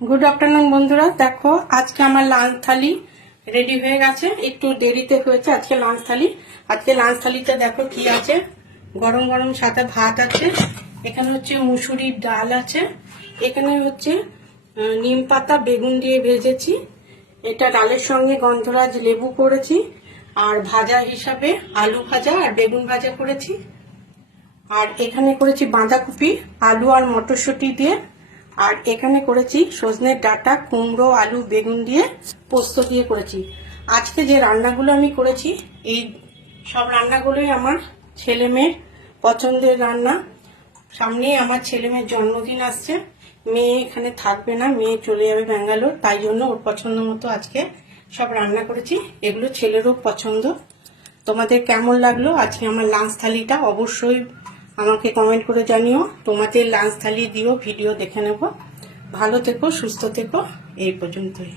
Good afternoon বন্ধুরা, দেখো আজকে আমার লাঞ্চ থালি রেডি হয়ে গেছে। একটু দেরিতে হয়েছে আজকে লাঞ্চ থালি। আজকে লাঞ্চ থালিতে দেখো কি আছে, গরম গরম সাথে ভাত আছে, এখানে হচ্ছে মুসুরির ডাল আছে, এখানে হচ্ছে নিম পাতা বেগুন দিয়ে ভেজেছি, এটা ডালের সঙ্গে গন্ধরাজ লেবু করেছি, আর ভাজা হিসাবে আলু ভাজা আর বেগুন ভাজা করেছি, আর এখানে করেছি বাঁধাকপি আলু আর মটরশুঁটি দিয়ে, আর এখানে করেছি সজনের ডাঁটা কুমড়ো আলু বেগুন দিয়ে পোস্ত দিয়ে করেছি। আজকে যে রান্নাগুলো আমি করেছি এই সব রান্নাগুলোই আমার ছেলে মেয়ের পছন্দের রান্না। সামনে আমার ছেলে মেয়ের জন্মদিন আসছে, মেয়ে এখানে থাকবে না, মেয়ে চলে যাবে ব্যাঙ্গালোর, তাই জন্য ওর পছন্দ মতো আজকে সব রান্না করেছি। এগুলো ছেলেরও পছন্দ। তোমাদের কেমন লাগলো আজকে আমার লাঞ্চ থালিটা অবশ্যই আমাকে কমেন্ট করে জানিও। তোমাদের লাঞ্চ থালি দিও, ভিডিও দেখে নেব। ভালো থেকো, সুস্থ থেকো, এই পর্যন্তই।